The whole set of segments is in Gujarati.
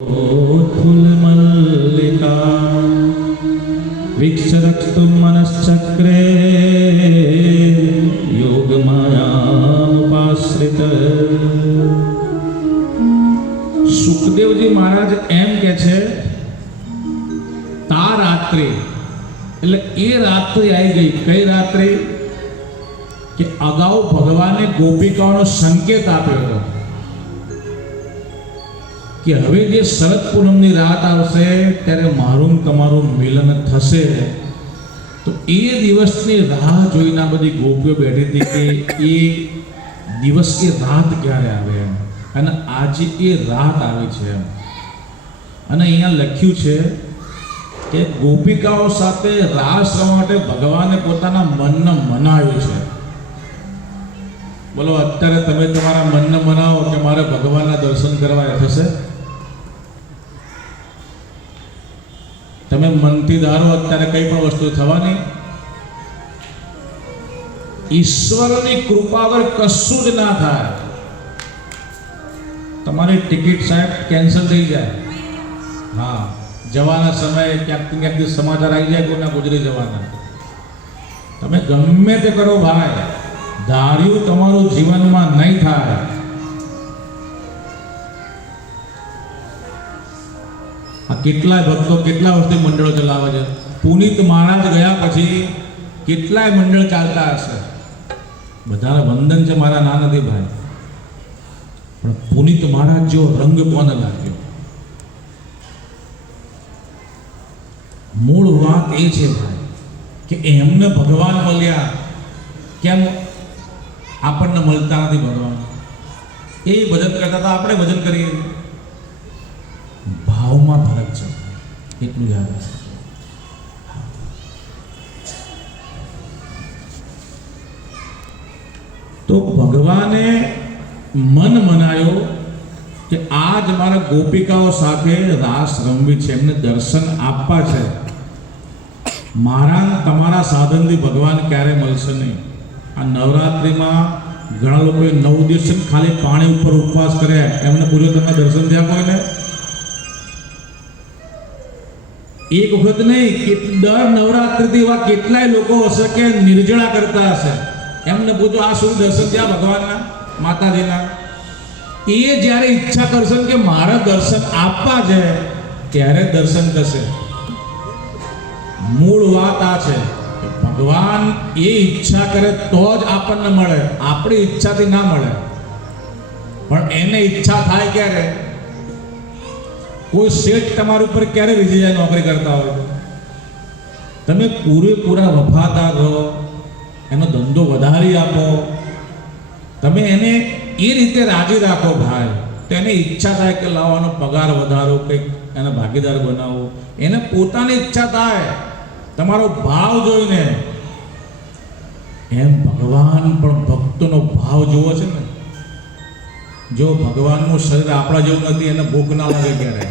फूल मल्लिका वीक्षरक्तुं मनश्चक्रे योग मायामुपाश्रित। સુખદેવજી મહારાજ એમ કે છે તા રાત્રિ એટલે એ રાત્રિ આવી ગઈ. કઈ રાત્રિ? કે અગાઉ ભગવાને ગોપિકાઓનો સંકેત આપ્યો હતો કે હવે જે શરદ પૂનમની રાત આવશે ત્યારે મારું તમારું મિલન થશે. તો એ દિવસની રાહ જોઈને આ બધી ગોપીઓ બેઠી હતી કે એ દિવસ એ રાત ક્યારે આવે એમ. અને આજે એ રાત આવી છે એમ. અને અહીંયા લખ્યું છે કે ગોપિકાઓ સાથે રાસ રમવા માટે ભગવાને પોતાના મનને મનાવ્યું છે. બોલો અત્યારે તમે તમારા મનને મનાવો કે મારે ભગવાનના દર્શન કરવા થશે? તમે મનથી ધારો અત્યારે કઈ પણ વસ્તુ થવાની? ઈશ્વરની કૃપા વગર કશું જ ના થાય. તમારી ટિકિટ સાહેબ કેન્સલ થઈ જાય. હા, જવાના સમયે ક્યાંક સમાચાર આવી જાય કોઈના ગુજરી જવાના. તમે ગમે તે કરો ભાઈ, ધાર્યું તમારું જીવનમાં નહીં થાય. આ કેટલાય ભક્તો કેટલા વર્ષથી મંડળો ચલાવે છે. પુનિત મહારાજ ગયા પછી કેટલાય મંડળ ચાલતા હશે. બધાને વંદન છે, મારા ના નથી ભાઈ. પણ પુનિત મહારાજ જેવો રંગ કોને લાગ્યો? મૂળ વાત એ છે ભાઈ કે એમને ભગવાન મળ્યા. કેમ આપણને મળતા નથી ભગવાન? એ ભજન કરતા હતા, આપણે ભજન કરીએ. ભાવમાં ફરક છે, એટલું યાદ રાખો. તો ભગવાને મન મનાયો કે આજ મારા ગોપિકાઓ સાથે રાસ રમવી છે, એમને દર્શન આપવા છે. મારા તમારા સાધનથી ભગવાન ક્યારે મળશે નહીં. આ નવરાત્રિમાં ઘણા લોકોએ 9 દિવસ ખાલી પાણી ઉપર ઉપવાસ કર્યા. એમને પૂછ્યું તમને દર્શન થયા કોઈને? એક વખત નહીં, દર નવરાત્રિથી એવા કેટલાય લોકો હશે કે નિર્જળા કરતા હશે. એમને પૂછો આ શું દર્શન થયા ભગવાનના, માતાજીના? એ જ્યારે ઈચ્છા કરશે કે મારા દર્શન આપવા છે ત્યારે દર્શન થશે. મૂળ વાત આ છે કે ભગવાન એ ઈચ્છા કરે તો જ આપણને મળે, આપણી ઈચ્છાથી ના મળે. પણ એને ઈચ્છા થાય ક્યારે? કોઈ શેઠ તમારા ઉપર ક્યારે રીઝી જાય નોકરી કરતા હોય? તમે પૂરેપૂરા વફાદાર રહો, એનો ધંધો વધારી આપો, તમે એને એ રીતે રાજી રાખો ભાઈ, તો એને ઈચ્છા થાય કે લાવવાનો પગાર વધારો, કંઈક એને ભાગીદાર બનાવો. એને પોતાની ઈચ્છા થાય તમારો ભાવ જોઈને. એમ ભગવાન પણ ભક્તોનો ભાવ જોવો છે ને. જો ભગવાનનું શરીર આપણા જેવું નથી, એને ભૂખ ના લાગે ક્યારે.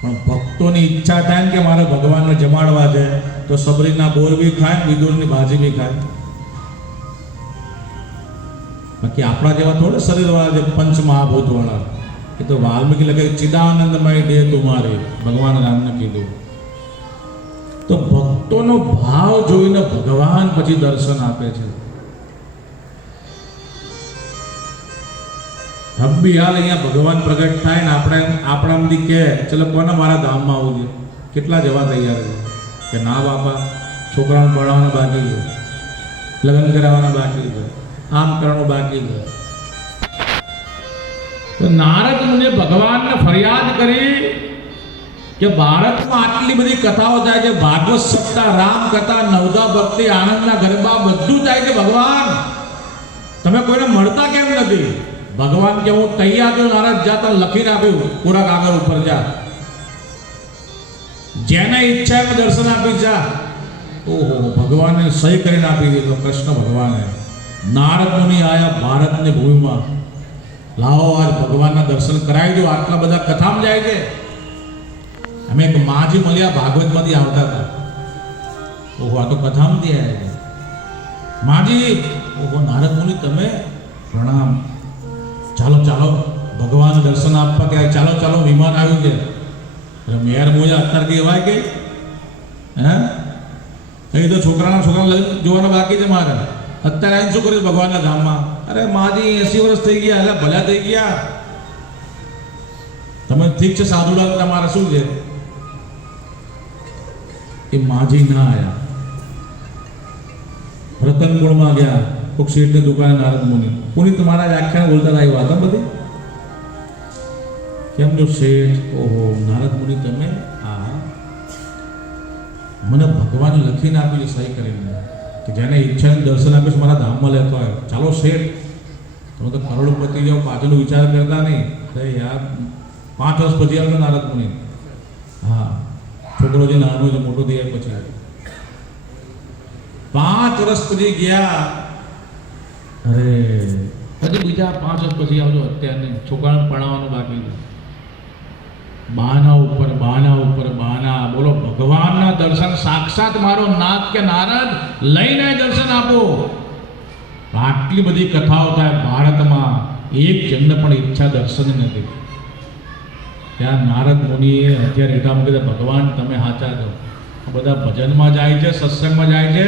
પણ ભક્તોની ઈચ્છા થાય ને કે મારે ભગવાનને જમાડવા છે, તો સબરીના બોર બી ખાય, વિદુરની ભાજી બી ખાય. બાકી આપણા જેવા થોડે શરીરવાળા છે, પંચ મહાભૂતવાળા. એ તો વાલ્મીકી લખે ચિદાનંદમય દેહ તુમારે, ભગવાન રામને કીધું. તો ભક્તોનો ભાવ જોઈને ભગવાન પછી દર્શન આપે છે. હબ્બી હાલ અહીંયા ભગવાન પ્રગટ થાય ને આપણે આપણામાંથી કહે ચલો કોને મારા ધામમાં આવવું છે, કેટલા જવા તૈયાર છે? કે ના બાપા, છોકરાઓને ભણાવવાના બાકી છે, લગ્ન કરાવવાના બાકી છે, આમ કરવાનું બાકી છે. તો નારદ મુનિએ ભગવાનને ફરિયાદ કરી કે ભારતમાં આટલી બધી કથાઓ થાય છે, ભાગવત સપ્તાહ, રામ કથા, નવદા ભક્તિ, આનંદના ગરબા બધું થાય છે. ભગવાન તમે કોઈને મળતા કેમ નથી? ભગવાન કે હું તૈયાર છું. નારદ જાતા લખીને આપ્યું પૂરા કાગળ ઉપર, જા જેને ઈચ્છા એમ દર્શન આપી જા. ઓહો, ભગવાને સહી કરીને આપી દીધો. કૃષ્ણ ભગવાને નારદ મુનિ આયા ભારતની ભૂમિમાં, લાવો આજ ભગવાનના દર્શન કરાવી દો. આટલા બધા કથામાં જાય છે. અમે એક માજી મળ્યા, ભાગવતમાંથી આવતા હતા. ઓહો, આ તો કથામાંથી આવ્યા છે. માજી, ઓહો નારદ મુનિ તમે પ્રણામ. ચાલો ચાલો ભગવાન દર્શન આપવા કે ચાલો ચાલો વિમાન આવ્યું છે, મેયર મોજા અત્યારે કહેવાય કે હે એ તો છોકરાના જોવાના બાકી છે મારે. અત્યારે આવીને શું કર્યું ભગવાનના ધામમાં? અરે માજી 80 વર્ષ થઈ ગયા, એટલે ભલા થઈ ગયા. તમે ઠીક છે સાધુડા, તમારે શું છે? એ માજી ના આયા, રતનપુરમાં ગયા, કોઈક શેઠની દુકાને નારદ મુનિ. પુનિત મહારાજ આખ્યાન બોલતા આવ્યા હતા બધી. કેમ જો શેઠ? ઓહો નારદ મુનિ, તમે હા મને ભગવાન લખીને આપ્યું છે સહી કરીને કે જેને ઈચ્છાને દર્શન આપીશ મારા ધામમાં લેતો હોય. ચાલો શેઠ, તમે તો કરોડપતિ જાઓ, પાછળનો વિચાર કરતા નહીં. અરે યાર 5 વર્ષ પછી આવ્યો નારદ મુનિ. હા, છોકરો જે નાનો છે મોટો થઈ જાય પછી 5 વર્ષ પછી ગયા. અરે પછી બીજા 5 વર્ષ પછી આવજો. અત્યારે છોકરાને ભણાવવાનું બાકી છે. બહાના ઉપર બહાના ઉપર બહાના. બોલો ભગવાનના દર્શન સાક્ષાત મારો નાથ કે નારદ લઈને દર્શન આપો. આટલી બધી કથાઓ થાય ભારતમાં, એક જણને પણ ઈચ્છા દર્શન નથી. ત્યાં નારદ મુનિએ અત્યારે હેઠા મૂકી ભગવાન તમે સાચા છો. બધા ભજનમાં જાય છે, સત્સંગમાં જાય છે,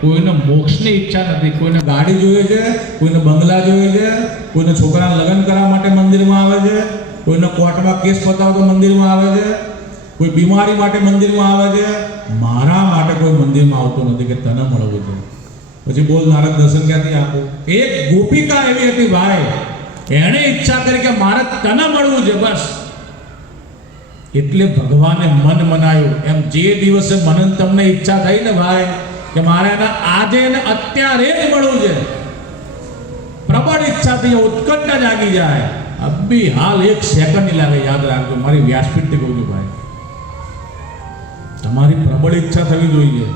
કોઈને મોક્ષની ઈચ્છા નથી. કોઈને ગાડી જોઈએ છે, કોઈને બંગલા જોઈએ છે, કોઈને છોકરાને લગ્ન કરવા માટે મંદિરમાં આવે છે, કોઈને કોર્ટમાં કેસ પતાવતો મંદિરમાં આવે છે, કોઈ બીમારી માટે મંદિરમાં આવે છે. મારા માટે કોઈ મંદિરમાં આવતો નથી કે તને મળવું છે. પછી બોલ નારદ દર્શન ક્યાંથી આપો? એક ગોપિકા એવી હતી ભાઈ, એણે ઈચ્છા કરી કે મારે તને મળવું છે બસ. એટલે ભગવાને મન મનાયું. એમ જે દિવસે મને તમને ઈચ્છા થઈ ને ભાઈ કે મારે એને આજે ને અત્યારે જ મળવું છે, પ્રબળ ઈચ્છા થઈ, ઉત્કંઠ જાગી જાય. અભી હાલ 1 સેકન્ડ નહીં લાગે. યાદ રાખજો, મારી વ્યાસપીઠથી કહું છું ભાઈ, તમારી પ્રબળ ઈચ્છા થવી જોઈએ.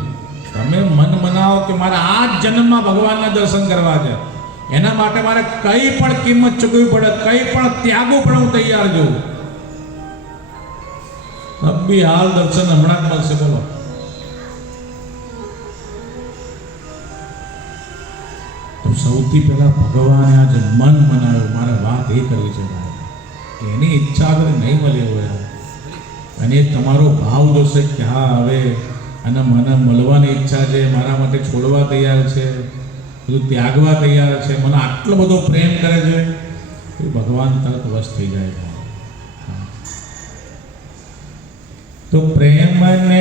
તમે મન મનાવો કે મારે આ જ જન્મમાં ભગવાનના દર્શન કરવા છે, એના માટે મારે કઈ પણ કિંમત ચૂકવવી પડે, કઈ પણ ત્યાગો પણ હું તૈયાર છું. અભી હાલ દર્શન હમણાં જ મળશે. બોલો સૌથી પહેલા ભગવાને આજે મન મનાવ્યું. મારે વાત એ કરવી છે ભાઈ, એની ઈચ્છા અગર નહીં મળી હોય અને તમારો ભાવ જોશે કે હા હવે અને મને મળવાની ઈચ્છા છે, મારા માટે છોડવા તૈયાર છે, બધું ત્યાગવા તૈયાર છે, મને આટલો બધો પ્રેમ કરે છે, એ ભગવાન તરત વશ થઈ જાય. તો પ્રેમને